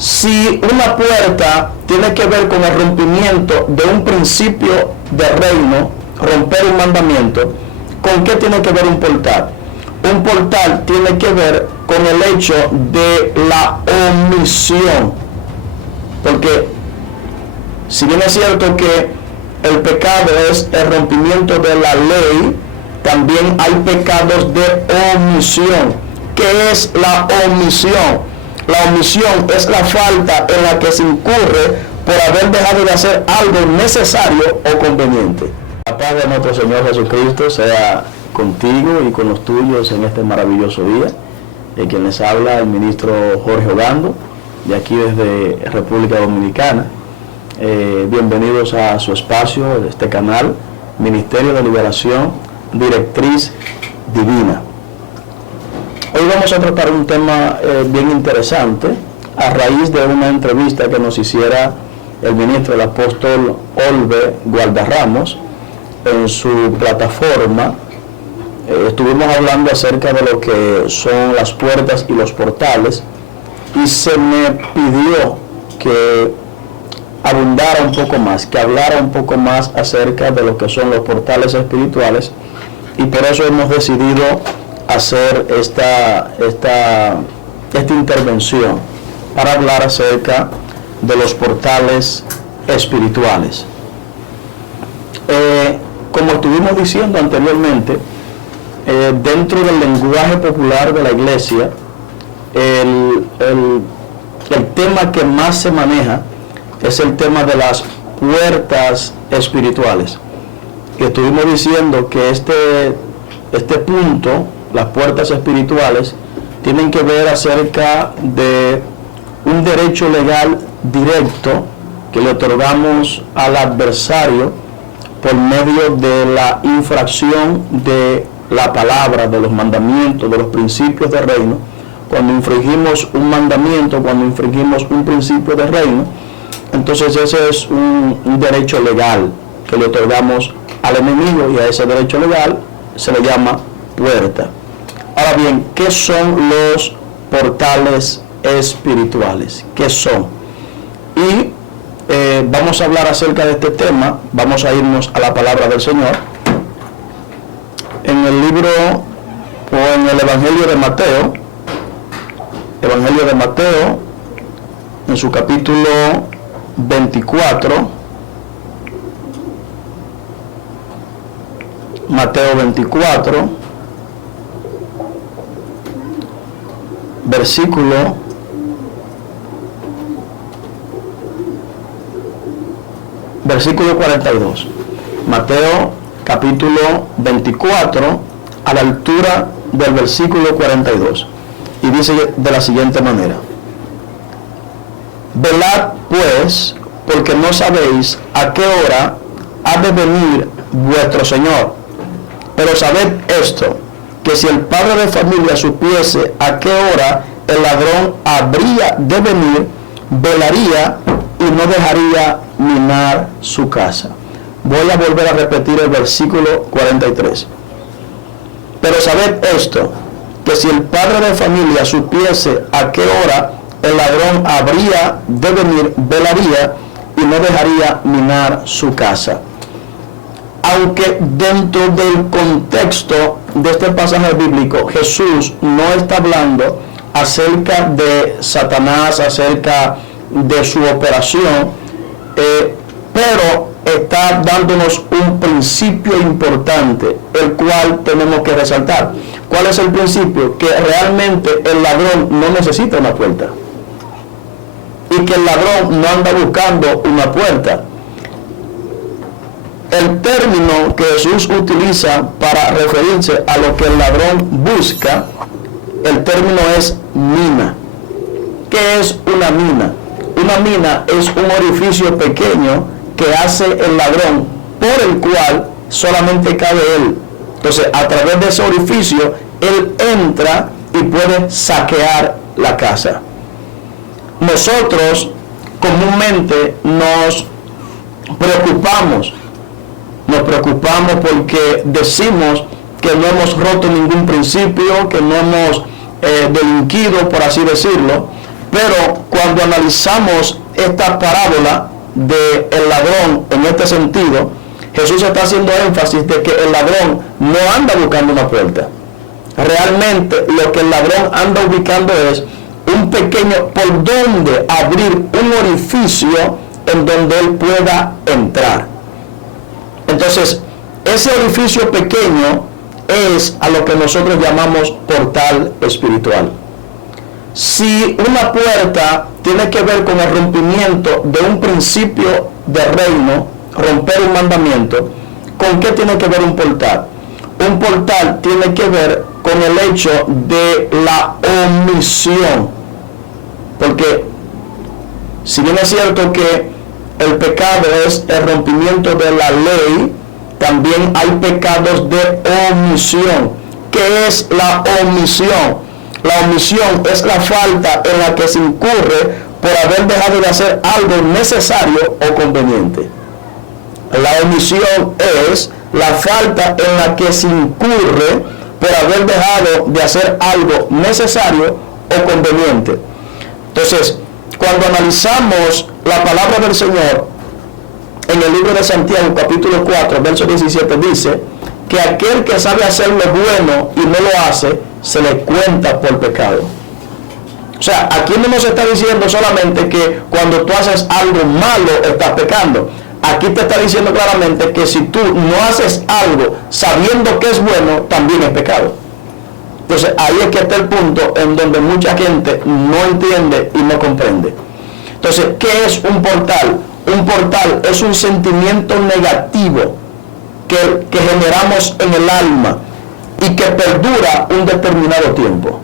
Si una puerta tiene que ver con el rompimiento de un principio de reino, romper un mandamiento, ¿con qué tiene que ver un portal? Un portal tiene que ver con el hecho de la omisión. Porque si bien es cierto que el pecado es el rompimiento de la ley, también hay pecados de omisión. ¿Qué es la omisión? La omisión es la falta en la que se incurre por haber dejado de hacer algo necesario o conveniente. La paz de nuestro Señor Jesucristo sea contigo y con los tuyos en este maravilloso día. Quien les habla, el ministro Jorge Ogando, de aquí desde República Dominicana. Bienvenidos a su espacio, este canal, Ministerio de Liberación, Directriz Divina. Hoy vamos a tratar un tema bien interesante a raíz de una entrevista que nos hiciera el ministro, el apóstol Olve Gualdarramos, en su plataforma. Estuvimos hablando acerca de lo que son las puertas y los portales, y se me pidió que abundara un poco más, que hablara un poco más acerca de lo que son los portales espirituales, y por eso hemos decidido hacer esta intervención para hablar acerca de los portales espirituales. Como estuvimos diciendo anteriormente, dentro del lenguaje popular de la iglesia, el tema que más se maneja es el tema de las puertas espirituales. Y estuvimos diciendo que este punto, las puertas espirituales, tienen que ver acerca de un derecho legal directo que le otorgamos al adversario por medio de la infracción de la palabra, de los mandamientos, de los principios de reino. Cuando infringimos un mandamiento, cuando infringimos un principio de reino, entonces ese es un derecho legal que le otorgamos al enemigo, y a ese derecho legal se le llama puerta. Ahora bien, ¿qué son los portales espirituales? ¿Qué son? Y vamos a hablar acerca de este tema. Vamos a irnos a la palabra del Señor. En el libro o en el Evangelio de Mateo, en su capítulo 24, Mateo 24, versículo 42. Mateo capítulo 24, a la altura del versículo 42. Y dice de la siguiente manera: velad pues, porque no sabéis a qué hora ha de venir vuestro Señor. Pero sabed esto, que si el padre de familia supiese a qué hora el ladrón habría de venir, velaría y no dejaría minar su casa. Voy a volver a repetir el versículo 43. Pero sabed esto, que si el padre de familia supiese a qué hora el ladrón habría de venir, velaría y no dejaría minar su casa. Aunque dentro del contexto de este pasaje bíblico, Jesús no está hablando acerca de Satanás, acerca de su operación, pero está dándonos un principio importante, el cual tenemos que resaltar. ¿Cuál es el principio? Que realmente el ladrón no necesita una puerta, y que el ladrón no anda buscando una puerta. El término que Jesús utiliza para referirse a lo que el ladrón busca, el término es mina. ¿Qué es una mina? Una mina es un orificio pequeño que hace el ladrón, por el cual solamente cabe él. Entonces, a través de ese orificio, él entra y puede saquear la casa. Nosotros comúnmente nos preocupamos porque decimos que no hemos roto ningún principio, que no hemos delinquido, por así decirlo, Pero cuando analizamos esta parábola del ladrón en este sentido, Jesús está haciendo énfasis de que el ladrón no anda buscando una puerta. Realmente lo que el ladrón anda ubicando es un pequeño, por donde abrir un orificio en donde él pueda entrar. Entonces, ese orificio pequeño es a lo que nosotros llamamos portal espiritual. Si una puerta tiene que ver con el rompimiento de un principio de reino, romper un mandamiento, ¿con qué tiene que ver un portal? Un portal tiene que ver con el hecho de la omisión. Porque si bien es cierto que el pecado es el rompimiento de la ley, también hay pecados de omisión. ¿Qué es la omisión? La omisión es la falta en la que se incurre por haber dejado de hacer algo necesario o conveniente. La omisión es la falta en la que se incurre por haber dejado de hacer algo necesario o conveniente. Entonces, cuando analizamos la palabra del Señor en el libro de Santiago, capítulo 4, verso 17, dice que aquel que sabe hacer lo bueno y no lo hace, se le cuenta por pecado. O sea, aquí no nos está diciendo solamente que cuando tú haces algo malo estás pecando. Aquí te está diciendo claramente que si tú no haces algo sabiendo que es bueno, también es pecado. Entonces ahí es que está el punto en donde mucha gente no entiende y no comprende. Entonces, ¿qué es un portal? Un portal es un sentimiento negativo que generamos en el alma y que perdura un determinado tiempo.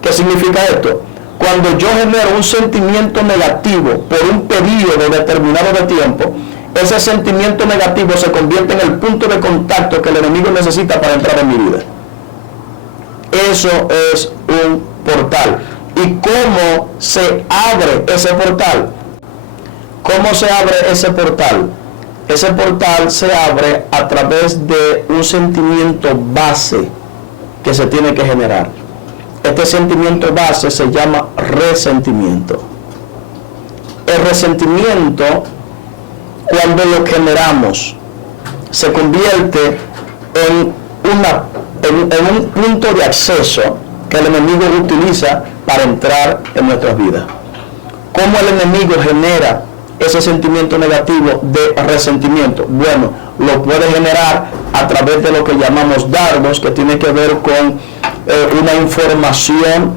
¿Qué significa esto? Cuando yo genero un sentimiento negativo por un periodo determinado de tiempo, ese sentimiento negativo se convierte en el punto de contacto que el enemigo necesita para entrar en mi vida. Eso es un portal. ¿Y cómo se abre ese portal? ¿Cómo se abre ese portal? Ese portal se abre a través de un sentimiento base que se tiene que generar. Este sentimiento base se llama resentimiento. El resentimiento, cuando lo generamos, se convierte en un punto de acceso que el enemigo utiliza para entrar en nuestras vidas. ¿Cómo el enemigo genera ese sentimiento negativo de resentimiento? Bueno, lo puede generar a través de lo que llamamos dardos, que tiene que ver con una información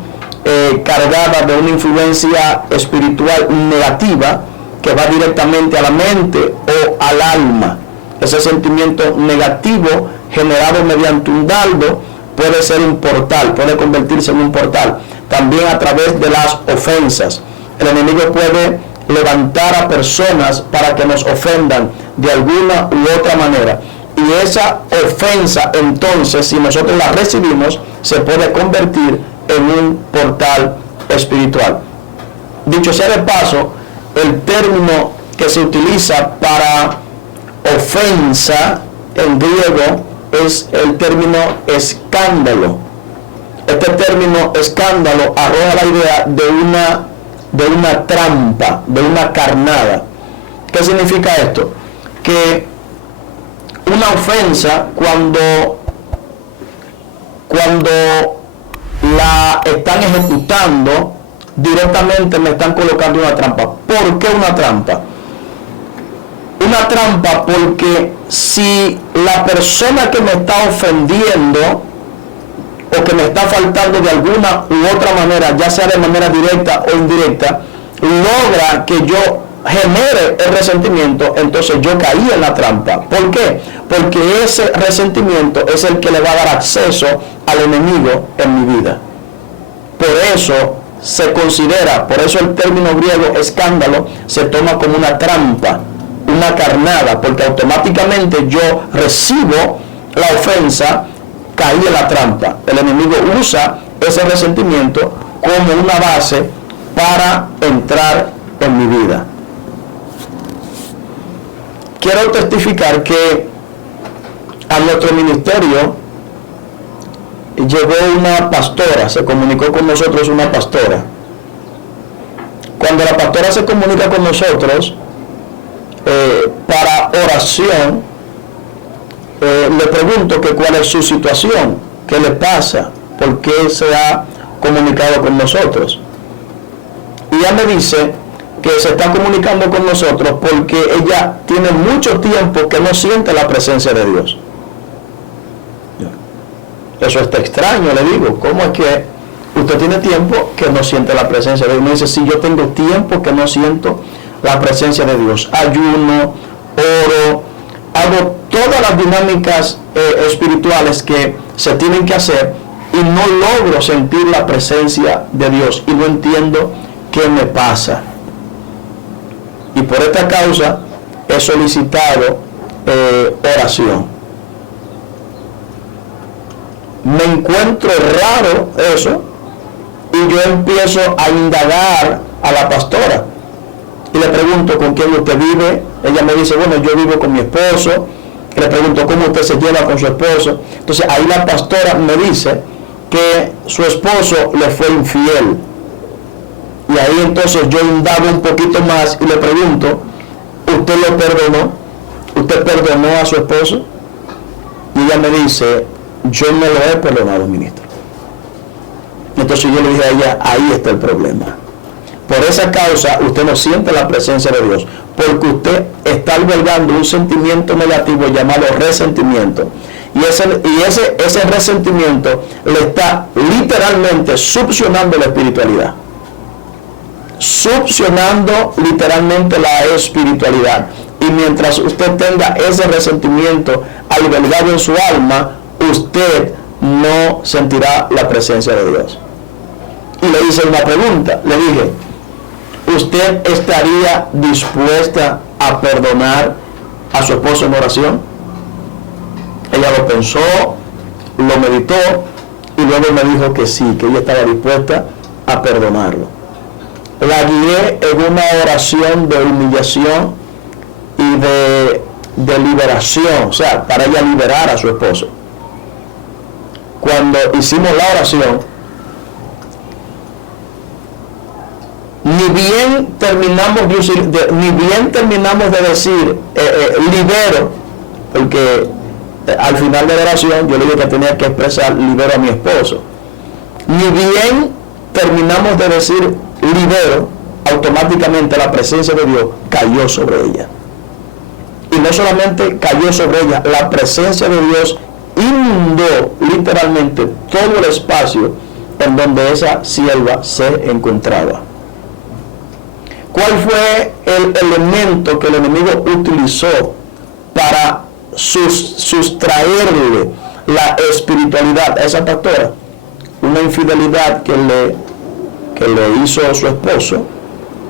cargada de una influencia espiritual negativa que va directamente a la mente o al alma. Ese sentimiento negativo generado mediante un dardo puede ser un portal, puede convertirse en un portal. También a través de las ofensas. El enemigo puede levantar a personas para que nos ofendan de alguna u otra manera. Y esa ofensa, entonces, si nosotros la recibimos, se puede convertir en un portal espiritual. Dicho sea de paso, el término que se utiliza para ofensa en griego es el término escándalo. Este término escándalo arroja la idea de una trampa, de una carnada. ¿Qué significa esto? Que una ofensa, cuando la están ejecutando, directamente me están colocando una trampa. ¿Por qué una trampa? Una trampa porque si la persona que me está ofendiendo o que me está faltando de alguna u otra manera, ya sea de manera directa o indirecta, logra que yo genere el resentimiento, entonces yo caí en la trampa. ¿Por qué? Porque ese resentimiento es el que le va a dar acceso al enemigo en mi vida. Por eso se considera, por eso el término griego escándalo se toma como una trampa, una carnada, porque automáticamente yo recibo la ofensa, caí en la trampa. El enemigo usa ese resentimiento como una base para entrar en mi vida. Quiero testificar que a nuestro ministerio llegó una pastora, se comunicó con nosotros una pastora, cuando la pastora se comunica con nosotros para oración, le pregunto que cuál es su situación, qué le pasa, por qué se ha comunicado con nosotros. Y ella me dice que se está comunicando con nosotros porque ella tiene mucho tiempo que no siente la presencia de Dios. Eso está extraño, le digo. ¿Cómo es que usted tiene tiempo que no siente la presencia de Dios? Me dice, sí, yo tengo tiempo que no siento la presencia de Dios. Ayuno, oro, hago todas las dinámicas espirituales que se tienen que hacer y no logro sentir la presencia de Dios y no entiendo qué me pasa. Y por esta causa he solicitado oración. Me encuentro raro eso y yo empiezo a indagar a la pastora y le pregunto con quién usted vive. Ella me dice, bueno, yo vivo con mi esposo. Le pregunto cómo usted se lleva con su esposo. Entonces ahí la pastora me dice que su esposo le fue infiel. Y ahí entonces yo indago un poquito más y le pregunto, ¿usted lo perdonó? ¿Usted perdonó a su esposo? Y ella me dice, yo no lo he perdonado, ministro. Entonces yo le dije a ella, ahí está el problema. Por esa causa usted no siente la presencia de Dios, porque usted está albergando un sentimiento negativo llamado resentimiento. Y ese resentimiento le está literalmente succionando la espiritualidad. Succionando literalmente la espiritualidad. Y mientras usted tenga ese resentimiento albergado en su alma, usted no sentirá la presencia de Dios. Y le hice una pregunta, le dije, ¿usted estaría dispuesta a perdonar a su esposo en oración? Ella lo pensó, lo meditó y luego me dijo que sí, que ella estaba dispuesta a perdonarlo. La guié en una oración de humillación y de liberación, o sea, para ella liberar a su esposo. Cuando hicimos la oración, ni bien terminamos de decir libero, porque al final de la oración yo le dije que tenía que expresar libero a mi esposo. Ni bien terminamos de decir libero, automáticamente la presencia de Dios cayó sobre ella. Y no solamente cayó sobre ella, la presencia de Dios inundó literalmente todo el espacio en donde esa sierva se encontraba. ¿Cuál fue el elemento que el enemigo utilizó para sustraerle la espiritualidad a esa pastora? Una infidelidad que le hizo su esposo,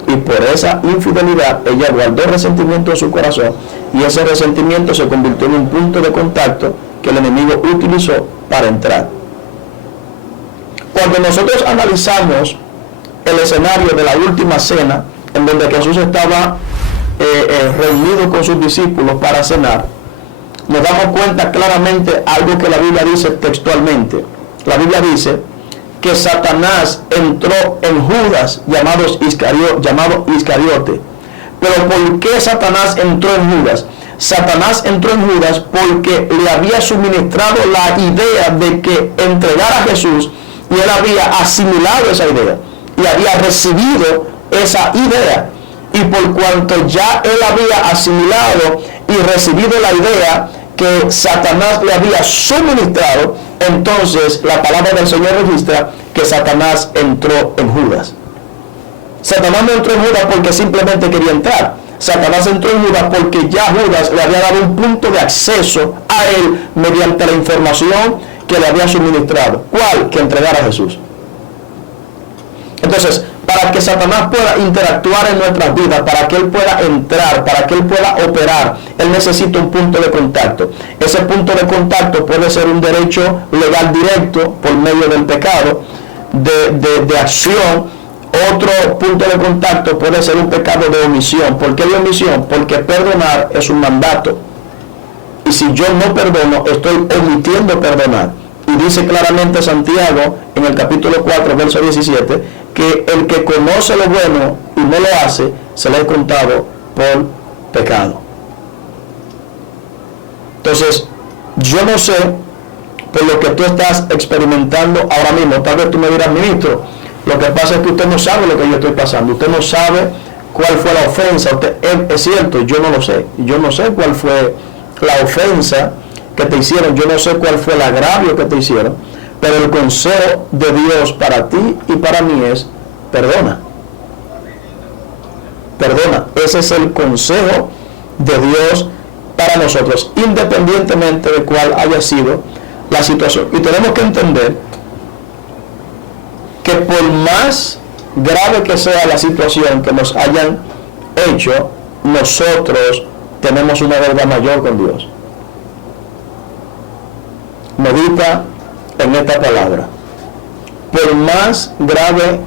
y por esa infidelidad ella guardó resentimiento en su corazón, y ese resentimiento se convirtió en un punto de contacto que el enemigo utilizó para entrar. Cuando nosotros analizamos el escenario de la última cena, en donde Jesús estaba reunido con sus discípulos para cenar, nos damos cuenta claramente algo que la Biblia dice textualmente. La Biblia dice que Satanás entró en Judas, llamado Iscariote. Pero ¿por qué Satanás entró en Judas? Satanás entró en Judas porque le había suministrado la idea de que entregara a Jesús, y él había asimilado esa idea y había recibido esa idea, y por cuanto ya él había asimilado y recibido la idea que Satanás le había suministrado, entonces la palabra del Señor registra que Satanás entró en Judas. Satanás no entró en Judas porque simplemente quería entrar. Satanás entró en Judas porque ya Judas le había dado un punto de acceso a él mediante la información que le había suministrado. ¿Cuál? Que entregara a Jesús. Entonces, para que Satanás pueda interactuar en nuestras vidas, para que él pueda entrar, para que él pueda operar, él necesita un punto de contacto. Ese punto de contacto puede ser un derecho legal directo por medio del pecado de acción. Otro punto de contacto puede ser un pecado de omisión. ¿Por qué de omisión? Porque perdonar es un mandato. Y si yo no perdono, estoy omitiendo perdonar. Y dice claramente Santiago en el capítulo 4, verso 17, que el que conoce lo bueno y no lo hace, se le ha contado por pecado. Entonces, yo no sé, por lo que tú estás experimentando ahora mismo, tal vez tú me dirás, ministro, lo que pasa es que usted no sabe lo que yo estoy pasando, usted no sabe cuál fue la ofensa. Es cierto, yo no lo sé, yo no sé cuál fue la ofensa que te hicieron, yo no sé cuál fue el agravio que te hicieron, pero el consejo de Dios para ti y para mí es: perdona. Perdona. Ese es el consejo de Dios para nosotros, independientemente de cuál haya sido la situación. Y tenemos que entender que por más grave que sea la situación que nos hayan hecho, nosotros tenemos una deuda mayor con Dios. Medita en esta palabra. Por más grave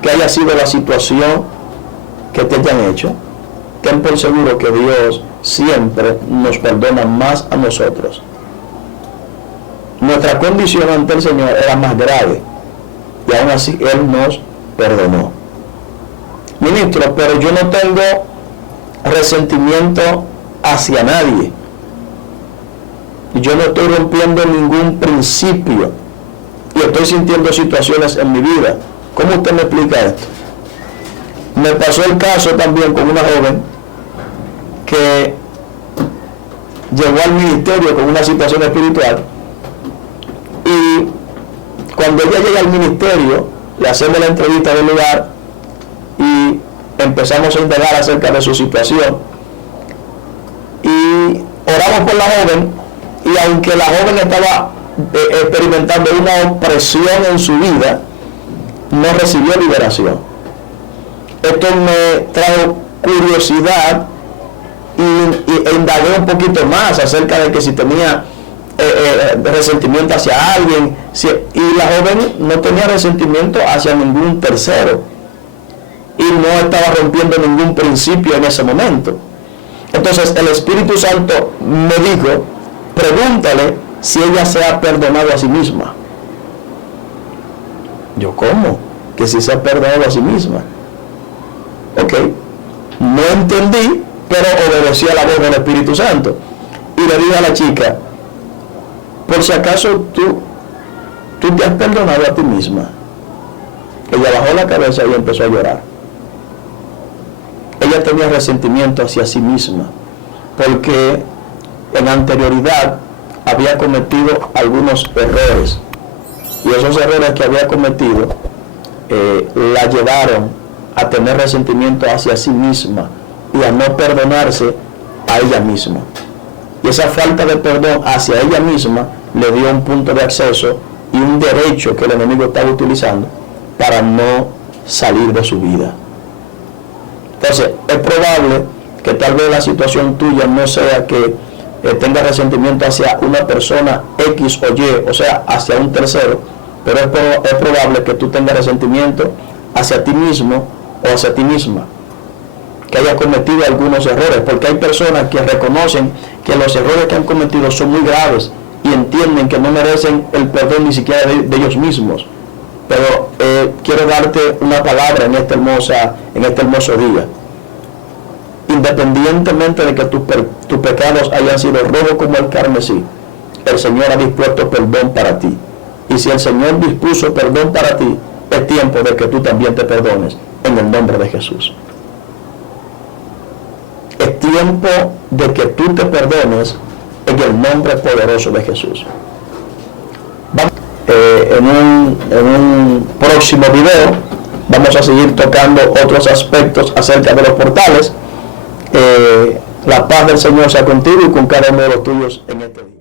que haya sido la situación que te hayan hecho, ten por seguro que Dios siempre nos perdona más a nosotros. Nuestra condición ante el Señor era más grave y aún así Él nos perdonó. Ministro, pero yo no tengo resentimiento hacia nadie. Yo no estoy rompiendo ningún principio y estoy sintiendo situaciones en mi vida. ¿Cómo usted me explica esto? Me pasó el caso también con una joven que llegó al ministerio con una situación espiritual, y cuando ella llega al ministerio le hacemos la entrevista del lugar y empezamos a indagar acerca de su situación y oramos por la joven, y aunque la joven estaba experimentando una opresión en su vida, no recibió liberación. Esto me trajo curiosidad e indagué un poquito más acerca de que si tenía resentimiento hacia alguien, y la joven no tenía resentimiento hacia ningún tercero y no estaba rompiendo ningún principio en ese momento. Entonces el Espíritu Santo me dijo: pregúntale si ella se ha perdonado a sí misma. Yo, ¿cómo? Que si se ha perdonado a sí misma. Ok, no entendí, pero obedecí a la voz del Espíritu Santo y le dije a la chica: por si acaso tú te has perdonado a ti misma. Ella bajó la cabeza y empezó a llorar. Ella tenía resentimiento hacia sí misma porque en anterioridad había cometido algunos errores, y esos errores que había cometido la llevaron a tener resentimiento hacia sí misma y a no perdonarse a ella misma. Y esa falta de perdón hacia ella misma le dio un punto de acceso y un derecho que el enemigo estaba utilizando para no salir de su vida. Entonces, es probable que tal vez la situación tuya no sea que tengas resentimiento hacia una persona X o Y, o sea, hacia un tercero, pero es probable que tú tengas resentimiento hacia ti mismo o hacia ti misma, que hayas cometido algunos errores, porque hay personas que reconocen que los errores que han cometido son muy graves y entienden que no merecen el perdón ni siquiera de ellos mismos. Pero quiero darte una palabra en este hermoso día. Independientemente de que tus pecados hayan sido rojos como el carmesí, el Señor ha dispuesto perdón para ti. Y si el Señor dispuso perdón para ti, es tiempo de que tú también te perdones en el nombre de Jesús. Es tiempo de que tú te perdones en el nombre poderoso de Jesús. En un próximo video vamos a seguir tocando otros aspectos acerca de los portales. La paz del Señor sea contigo y con cada uno de los tuyos en este día.